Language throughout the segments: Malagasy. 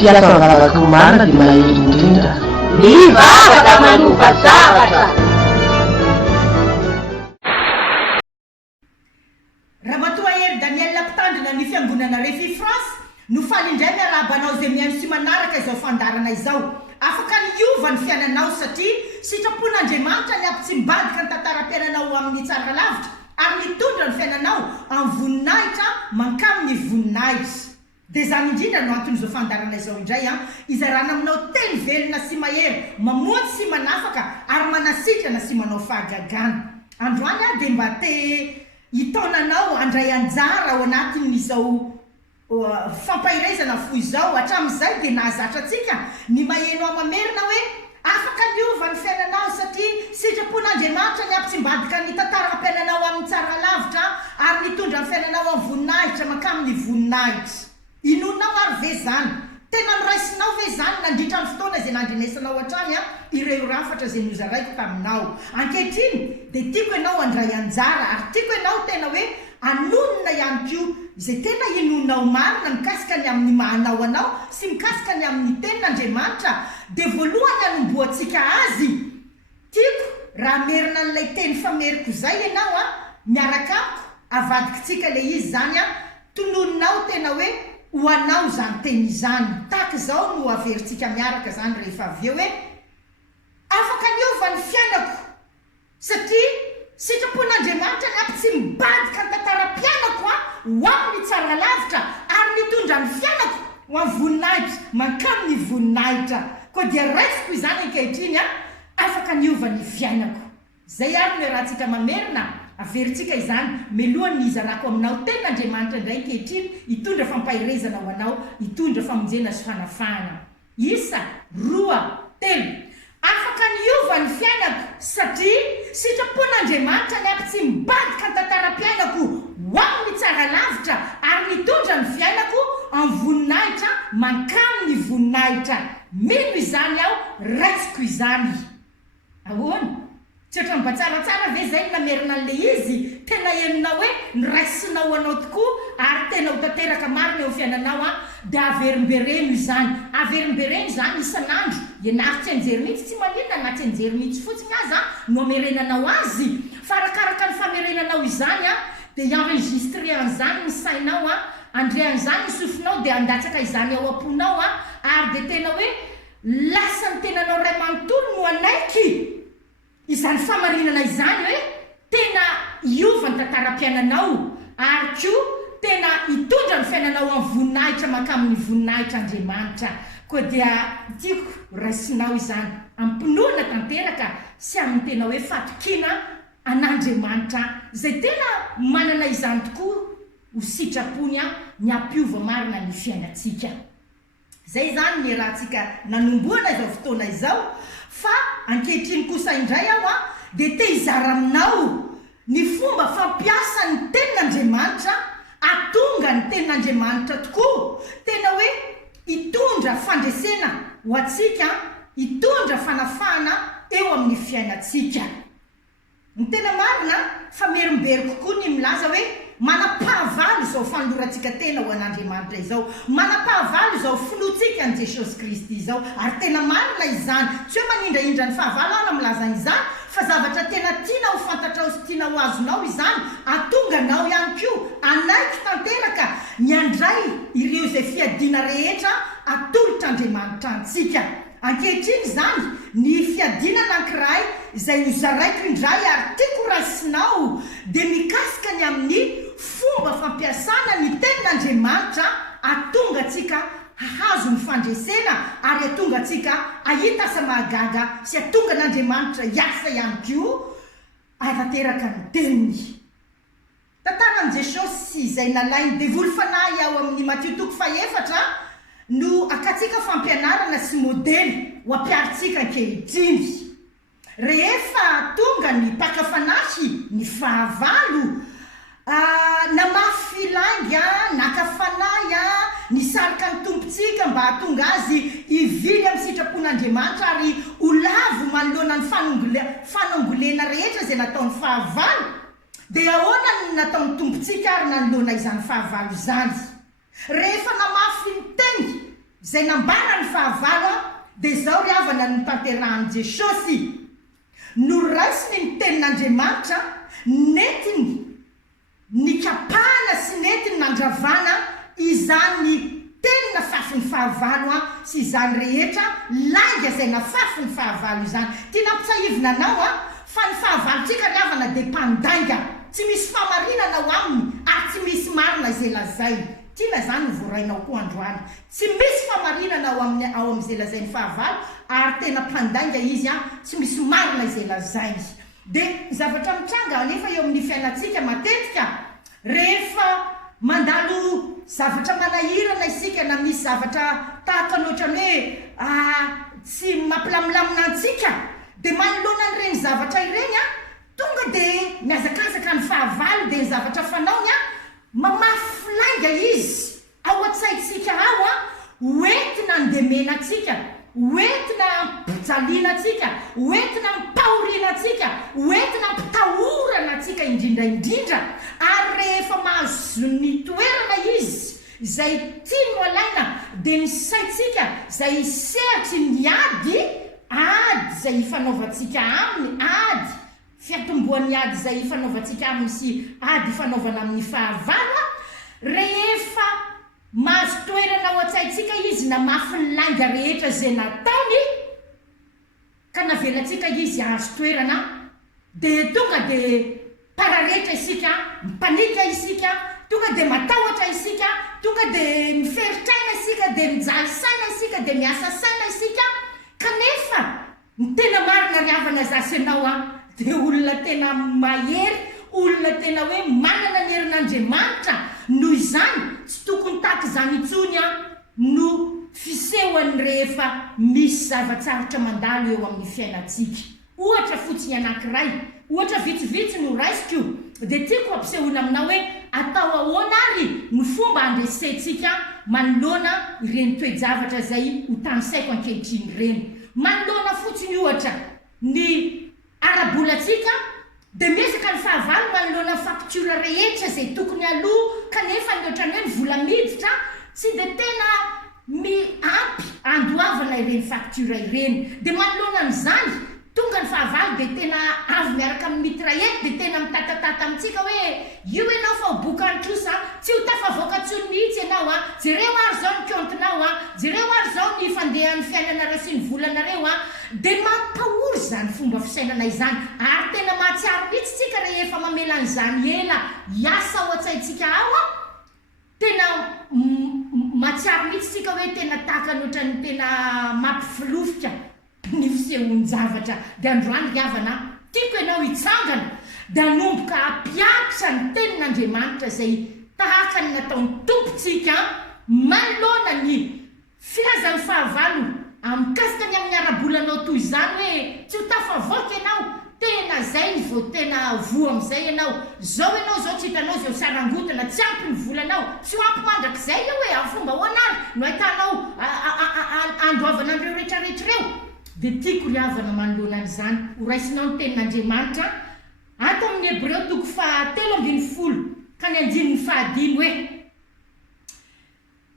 fiasan-javaka marina dia mahery indrindra. Mivavaka manova zavatra. Ramatoa Hery Daniel mpitandrina ny fiangonana Refi France no faly indray miarabanao izay mihaino sy manaraka izao fandarana izao. Afaka niova ny fiainanao satria sitrapon'Andriamanitra ny ampitsimbadika ny tantaram-piainanao amin'ny tsara lavitra ary mitondra ny fiainanao amin'ny voninahitra mankamin'ny voninahitra. Dia izany indrindra no anton'izao fandarana izao indray izarana aminao teny velona sy mahery, mamory sy manafaka ary manasitrana sy manao fahagagana. Androany dia mba te hitaonanao andray anjara ao anatin'izao fampahirezana fo izao. Hatramin'izay dia nahazatra antsika ny maheno mamerina hoe afaka niova ny fiainanao satria sitrapon'Andriamanitra ny ampitsimbadika ny tantaram-piainanao amin'ny tsara lavitra ary nitondra ny fiainanao amin'ny voninahitra mankamin'ny voninahitra. Inonao ary ve zany? Tena miraisinao ve zany nandritra ny fotoana izay nandrenesanao hatrany ireo rafatra izay nozaraiko taminao? Ankehitriny dia tiako ianao andray anjara ary tiako ianao tena hoe anonona ihany koa izay tena inonao marina mikasika ny amin'ny mahanao anao sy mikasika ny amin'ny tenin'Andriamanitra. Dia voalohany anomboantsika azy. Tiako raha merina n'ilay teny fameriko izay ianao miaraka amiko avadikintsika ilay izy zany tononinao tena hoe ho anao zany teny izany. Tahaka izao no averintsika miaraka zany rehefa avy eo hoe afaka niova ny fiainako satria sitrapon'Andriamanitra ny ampitsimbadika ny tantaram-piainako ho amin'ny tsara lavitra ary nitondra ny fiainako ho amin'ny voninahitra mankamin'ny voninahitra. Koa dia raisiko izany ankehitriny afaka niova ny fiainako. Zay ary no rahantsika mamerina averintsika izany melohan'ny izarako aminao tenin'Andriamanitra indray ankehitriny hitondra fampahirezana ho anao, hitondra famonjena sy fanafahana. 1, 2, 3. Afaka niova ny fiainako satria sitrapon'Andriamanitra ny ampitsimbadika ny tantaram-piainako ho amin'ny tsara lavitra ary nitondra ny fiainako amin'ny voninahitra mankamin'ny voninahitra. Mino izany aho, raisiko izany. Ahoana? Tsy ohatra mba tsaratsara ve zay namerina an'ilay izy tena henonao hoe niraisinao anao tokoa ary tena ho tanteraka marina eo fiainanao dia averimbereno izany. Averimbereno izany isan'andro ianaritsy anjery mihitsy tsy maninona anaty anjery mihitsy fotsiny azy no amerenanao azy. Fa arakaraka ny famerenanao izany dia enregistre an'izany ny sainao andrean'izany ny sofinao dia andatsaka izany ao am-ponao ary dia tena hoe lasa ny tenanao ray manontolo no anaiky. Izany famarinana izany hoe tena iova ny tantaram-piainanao ary koa tena hitondra ny fiainanao amin'ny voninahitra mankamin'ny voninahitran'Andriamanitra. Koa dia tiako raisinao izany ampinoana tanteraka sy amin'ny tena hoe fatokiana an'Andriamanitra zay tena manana izany tokoa ho sitrapony ny ampiova marina ny fiainantsika. Zay zany ny rahantsika nanomboana izao fotoana izao. Fa ankehitriny kosa indray aho dia te hizara aminao ny fomba fampiasa ny tenin'Andriamanitra atonga ny tenin'Andriamanitra tokoa. Tena hoe hitondra fandresena ho antsika, hitondra fanafahana eo amin'ny fiainantsika. Ny tena marina fa merimbery kokoa ny milaza hoe manam-pahavalo izao fanolorantsika tena ho an'Andriamanitra izao, manam-pahavalo izao filoantsika an' Jesosy Kristy izao ary tena marina izany. Tsy hoe manindraindra ny fahavalo na milaza izany fa zavatra tena tiana ho fantatrao sy tiana ho azonao izany atonganao ihany koa anaiky tanteraka ny andray ireo izay fiadiana rehetra atolotr'Andriamanitra antsika. Ankehitriny izany ny fiadiana anankiray izay hozaraiko indray ary tiako raisinao dia mikasika ny amin'ny fomba fampiasana ny tenin'Andriamanitra atonga antsika hahazo ny fandresena ary atonga antsika ahita asa mahagaga sy atonga n'Andriamanitra hiasa ihany koa atanteraka ny teniny. Tantaran'i Jesosy izay nalainy devoly fanahy ao amin'ny Matthieu 4 no akatsika fampianarana sy modely ho ampiaritsika ankehitriny. Rehefa tonga ny mpakafanahy ny fahavalo namafy filaingy naka fanahy ny sarika ny tompontsika mba hatonga azy ivily amin'ny sitrapon'Andriamanitra ary ho lavo manoloana ny fanongolena rehetra izay nataon'ny fahavalo. Dia ahoana ny nataon'ny tompontsika ary nanoloana izany fahavalo izany? Rehefa namafy ny teny zay nambara ny fahavalo dia izao ry havana ny tanterahan'i jesosy no raisiny ny tenin'andriamanitra netiny ny kapahana sy netiny nandravana izany tenina fafin'ny fahavalo sy izany rehetra langa zay nafafin'ny fahavalo izany tia nampisahivina anao fa ny fahavalontsika ry havana dia mpandanga tsy misy famarinana ao aminy ary tsy misy marina izay lazay tiana zany ny voarainao koa androany tsy misy famarinana ao amin'izay lazay ny fahavalo ary tena mpandanga izy tsy misy marina izay lazay dia zavatra mitranga nefa eo amin'ny fiainantsika matetika rehefa mandalo zavatra manahirana isika na misy zavatra tahaka nohatrany hoe tsy mampilamlamina antsika dia manoloana n'ireny zavatra ireny tonga dia miazakazaka ny fahavalo dia ny zavatra fanaony mamafy langa izy ao an-tsaitsika ao hoentina ndemenatsika hoentina mpijaliana atsika hoentina mpahoriana atsika hoentina mpitahorana atsika indrindraindrindra ary rehefa mahazo ny toerana izy zay tia no alaina dia ny saitsika zay sehatry ny ady zay ifanaovantsika aminy ady fiatomboan'ny ady zay ifanaovantsika aminy sy ady ifanaovana amin'ny fahavalo rehefa mahazo toerana ao an-tsaitsika izy na mafy ny langa rehetra zay nataony ka navelantsika izy azo toerana dia tonga dia pararehetra isika mipanika isika tonga dia matahotra isika tonga dia miferitraina isika dia mijaly saina isika dia miasa saina isika kanefa ny tena marina ry havana zasy ianao dia olona tena mahery olona tena hoe manana ny herin'andriamanitra noho izany tsy tokony taky izany intsony no fisehoany rehefa misy zavatsarotra mandalo eo amin'ny fiainantsika ohatra fotsiny anankiray ohatra vitsivitsy no raisiko dia tiako ampisehoana aminao hoe atao ahoana ary ny fomba andresentsika manoloana ireny toe-javatra zay ho tanysaiko ankehitriny ireny manoloana fotsiny ohatra ny arabolatsika dia miezaka ny fahavalo manoloana faktura rehetra zay tokony aloha kanefa ny ohatrany hoe ny vola miditra tsy dia tena miampy andoavana ireny faktura ireny dia manoloana n'izany tonga ny fahavalo dia tena avy miaraka amin'ny mitraety dia tena mitatatata amintsika hoe io ianao fa ho boka antrosa tsy ho tafavoaka tsony mihitsy ianao jereo ary zao ny kontinao jereo ary zao ny fandehan'ny fiainanareo sy ny volanareo dia mampahory zany fomba fisainana izany ary tena mahatsiaro mihitsy tsika rehefa mamelan'izany ela hiasa ao an-tsaitsika ao tena mahatsiaro mihitsy tsika hoe tena tahaka nohatrany tena mampifilofika ny fisehony zavatra dia androany ry havana tiako ianao hitsangana dia hanomboka hampiakitra ny tenin'andriamanitra zay tahaka ny nataony tompontsika manoloana ny filazan'ny fahavalo amikasika ny amin'ny arabolanao toy izany hoe tsy ho tafavoaka ianao tena zay ny vao tena voa amin'izay ianao zao ianao zao tsy hitanao zay ho sarangotana tsy ampy ny volanao tsy ho ampy mandrak'izay io hoe amin'ny fomba hoanary no ahitanao andoavana an'ireo rehetrarehetra ireo dia tiako ry havana manoloana an'izany ho raisinao ny tenin'andriamanitra ato amin'ny hebreo 7:10 ka ny 9 hoe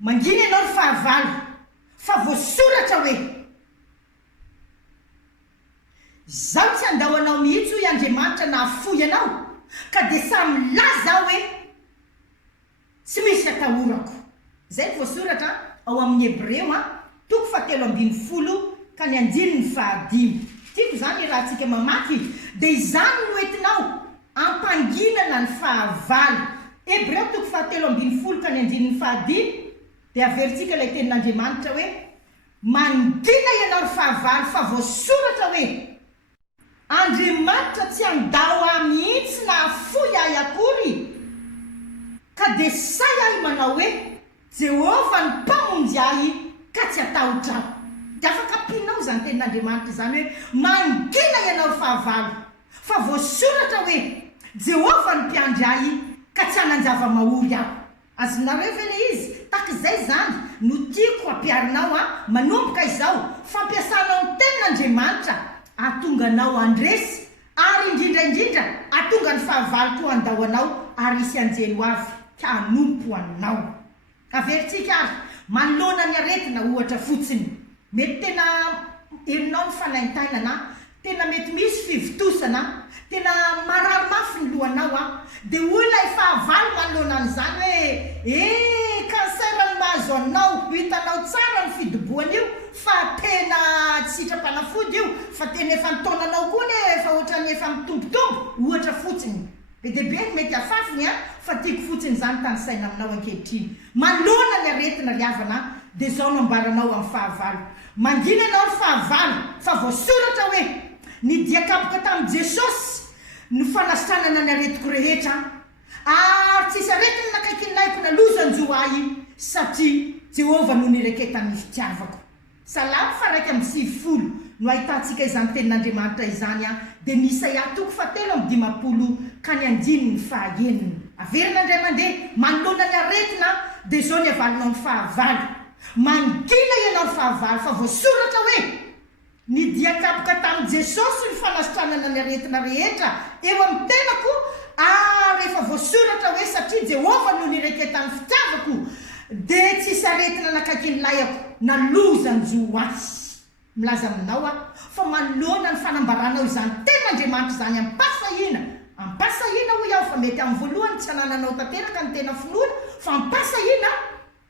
mangina ianao ry fahavalo fa voasoratra hoe zaho tsy andahoanao mihitsy ho i andriamanitra na afoy anao ka dia samy laza hoe tsy misy atahorako zay ny voasoratra ao amin'ny hebreo 7:10 ka ny 9 tiako zany raha tsika mamaky dia izany no entinao ampanginana ny fahavalo hebreo 7:10 ka ny 9 dia averintsika ilay tenin'andriamanitra hoe mangina ianao ry fahavalo fa voasoratra hoe andriamanitra tsy andao ahy mihitsy na afoy ahy akory ka dia say ahy manao hoe jehova ny mpamonjy ahy ka tsy atahotra aho dia afaka pinao zany tenin'andriamanitra zany hoe mangina ianao ry fahavalo fa voasoratra hoe jehova ny mpiandry ahy ka tsy hanan-java-mahory aho azonareo ve le izy takizay zany no tiako ampiarinao manomboka izao fampiasanao ny tenin'andriamanitra atonganao andresy ary indrindraindrindra atonga ny fahavalo koa andao anao ary isy anjely ho avy ka anompo anao averintsika ary manoloana ny aretina ohatra fotsiny mety tena erinao ny fanaintaina na tena mety misy fivitosana tena marary mafy ny lohanao a de olona fahavalo manoloana an'izany hoe cancer ny mahazo anao hitanao tsara ny fidoboana io fa tena tsitrapanafody io fa tena efa nitaonanao koa ne efa ohatra ny efa mitombotombo ohatra fotsiny be de be ny mety afafiny a fa tiako fotsiny zany tany saina aminao ankehitriny manoloana ny aretina ry havana de zao no ambaranao amin'ny fahavalo mangina anao ry fahavalo fa voasoratra hoe nidiakapoka tamin'i Jesosy ny fanasitranana ny aretiko rehetra ary tsisy aretina nakaikin'naiko nalozanjo ahy satria Jehova no nireketany fitiavako salamo fa raiky amin'ny sivifolo no ahitantsika izany tenin'Andriamanitra izany a de ny Isaia 7:10 ka ny 9:1 averin'Andray mandeha manoloana ny aretina de zao ny avalonao ny fahavalo mangina ianao ny fahavalo fa voasoratra hoe nidiakapoka tamin'i Jesosy ny fanasitranana ny aretina rehetra eo amin'ny tenako ary efa voasoratra hoe satria Jehova no nireketany fitiavako de tsisy aretina nakaikin'layako nalozanjo azy milaza aminao a fa manoloana ny fanambaranao izany ten'Andriamanitra izany ampasahina ho iaho fa mety amin'ny voalohany tsy anananao tanteraka ny tena finoana fa ampasahina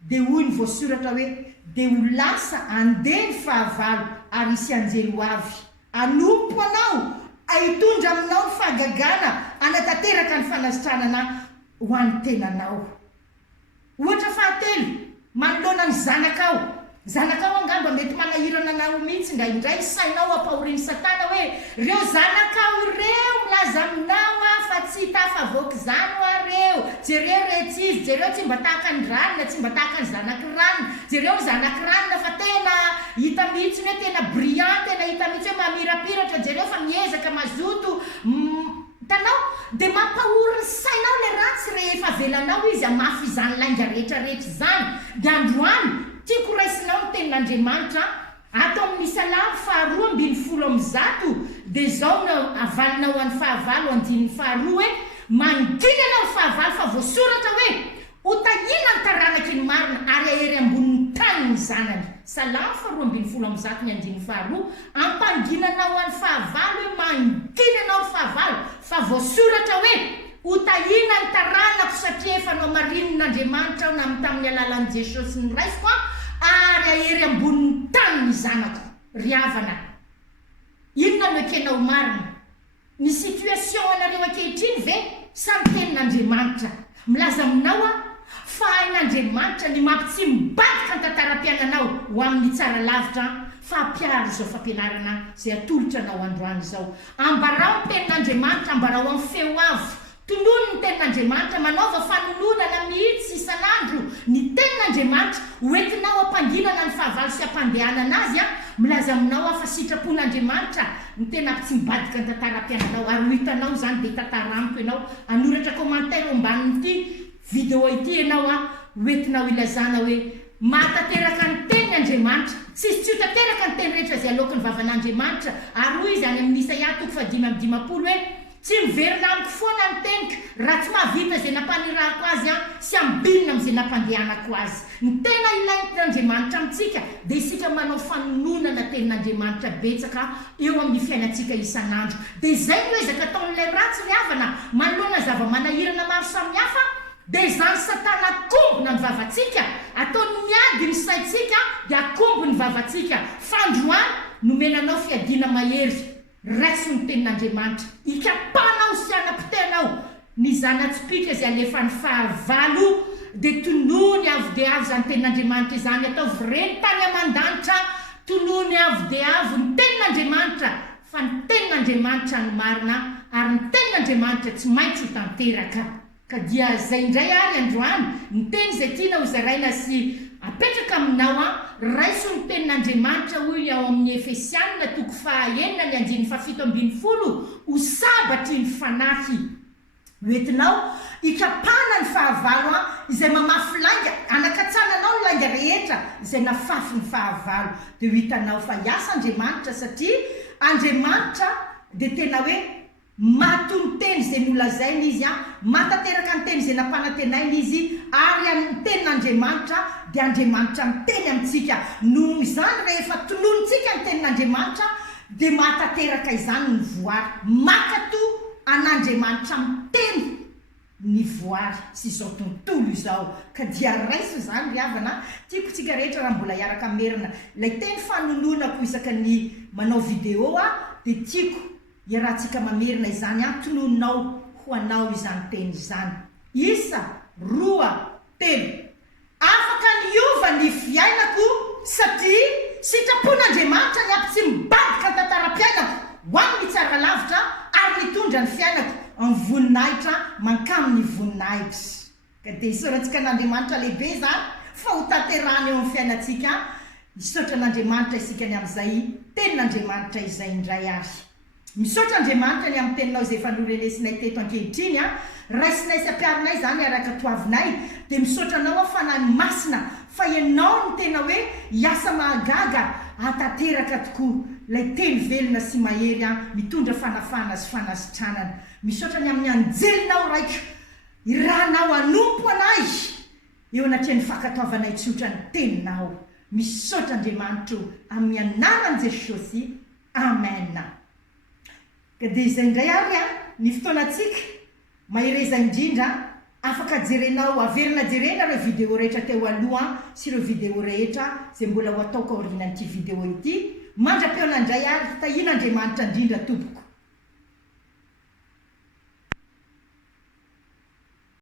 de hoy ny voasoratra hoe de ho lasa andeha ny fahavalo ary isy anjelo avy anompo anao ahitondra aminao ny fahagagana anatanteraka ny fanasitranana ho an'ny tenanao ohatra fahatelo manoloana ny zanakao angamba mety manahirana anao mihitsy indraindray sainao ampahoriny satana hoe reo zanakao ireo milaza aminao a fa tsy tafavoaka zany oa reo jereo retsy izy jereo tsy mba tahaka ny ranona tsy mba tahaka ny zanaky ranona jereo ny zanaky ranona fa tena hita mihitsy hoe tena brillant tena hita mihitsy hoe mamirapiratra jereo fa miezaka mazoto tanao de mampahoriny sainao le ratsy rehefa avelanao izy amafy izany lainga rehetrarehetra zany de androany tiako raisinao ny tenin'Andriamanitra ato amin'ny Salamo 2:10 de zao no avalinao an'ny fahavalo 9:2 hoe mangina anao ny fahavalo fa voasoratra hoe hotahina ny taranaky ny marina ary ahery ambonin'ny tany ny zanany Salamo 2:10 ampanginanao an'ny fahavalo hoe mangina anao ny fahavalo fa voasoratra hoe hotahina ny taranako satria efa nao marinin'Andriamanitra ao na tamin'ny alalan'i Jesosy ny raisiko ary ahery ambonin'ny tany ny zanako ry havana inona no ekenao marina ny situation anareo ankehitriny ve samy tenin'Andriamanitra milaza aminao a fa hain'Andriamanitra ny mampitsy mibadika ny tantara-piainanao ho amin'ny tsara lavitra fa ampiaro zao fampianarana zay atolotra anao androany zao ambarao ny tenin'Andriamanitra ambarao amin'ny feo avo tonono ny tenin'Andriamanitra manaova fanononana mihitsy isan'andro ny tenin'Andriamanitra hoentinao ampanginana ny fahavalo sy ampandehanana azy a milaza aminao fa sitrapon'Andriamanitra ny tena tsy mibadika ny tantara-piainanao ary ho hitanao zany de tantarampiko ianao anoratra commentaire ambanin'ity vidéo ity ianao a hoentinao ilazana hoe matateraka ny tenin'Andriamanitra tsisy tsy tateraka ny teny rehetra zay aloka ny vavan'Andriamanitra ary hoy izy any amin'ny Isaia 7:10 hoe tsy miverina amiko foana ny teniko raha tsy mahavita zay nampanirahako azy a sy ambinina am'izay nampandehanako azy ny tena ilain'Andriamanitra amintsika de isika manao fanononana tenin'Andriamanitra betsaka eo amin'ny fiainantsika isan'andro de zay no ezaka ataon'ilay ratsy ry havana manoloana zava-manahirana maro samihafa de zany satana akombona ny vavatsika ataony miady ny saitsika de akombo ny vavatsika fandroany nomenanao fiadiana mahery raiso ny tenin'Andriamanitra ikapanao sy anapitenao ny zanatsipitra zay alefa ny fahavalo de tonony avy de avy zany tenin'Andriamanitra izany ataovy reny tany aman-danitra tonony avy de avy ny tenin'Andriamanitra fa ny tenin'Andriamanitra ny marina ary ny tenin'Andriamanitra tsy maintsy ho tanteraka ka dia zay indray ary androany ny teny zay tiana ho zaraina sy apetraka aminao a raiso ny tenin'Andriamanitra hoy ao amin'ny Efesianina 9:7 ho sabatry ny fanahy hoentinao ikapana ny fahavalo a izay mamafy lainga anakatsananao ny lainga rehetra izay nafafy ny fahavalo de ho hitanao fa hiasa Andriamanitra satria Andriamanitra de tena hoe matony teny zay nolazainy izy a matateraka ny teny zay nampanantenainy izy ary amin'ny tenin'Andriamanitra dia Andriamanitra miteny amintsika noho izany rehefa tononontsika ny tenin'Andriamanitra dia matateraka izany ny voary makato an'Andriamanitra miteny ny voary sy izao tontolo izao ka dia raiso zany ry havana tiako tsika rehetra raha mbola hiaraka merina ilay teny fanononako isaka ny manao vidéo dia tiako iarahantsika mamerina izany tonononao ho anao izany teny izany isa 2 telo afaka niova ny fiainako satria sitrapon'Andriamanitra ny ampy tsy mibadika tantara-piainako ho amin'ny tsara lavitra ary nitondra ny fiainako amin'ny voninahitra mankamy ny voninahitra ka dia isaorantsika n'Andriamanitra lehibe zany fa ho tanterahana eo amin'ny fiainantsika misaotra n'Andriamanitra isika ny amin'izay tenin'Andriamanitra izay indray ary misaotra Andriamanitra ny amin'ny teninao izay efa norenesinay teto ankehitriny raisinay sy ampiarinay zany araka toavinay dia misaotra anao fa na ny masina fa ianao ny tena hoe hiasa mahagaga hatateraka tokoa ilay teny velona sy mahery mitondra fanafana sy fanasitranana misaotra ny amin'ny anjelinao raika irahanao anompo anay eo anatrehan'ny fankatoavanay tsotra ny teninao misaotra Andriamanitra amin'ny anaran'i Jesosy amen ka dia izay indray ary ny fotoanantsika mahereza indrindra afaka jerenao averina jerena ireo vidéo rehetra teo aloha sy ireo vidéo rehetra zay mbola ho ataoko aorianan'ity vidéo ity mandra-peonandray ary tahian'Andriamanitra indrindra tompoko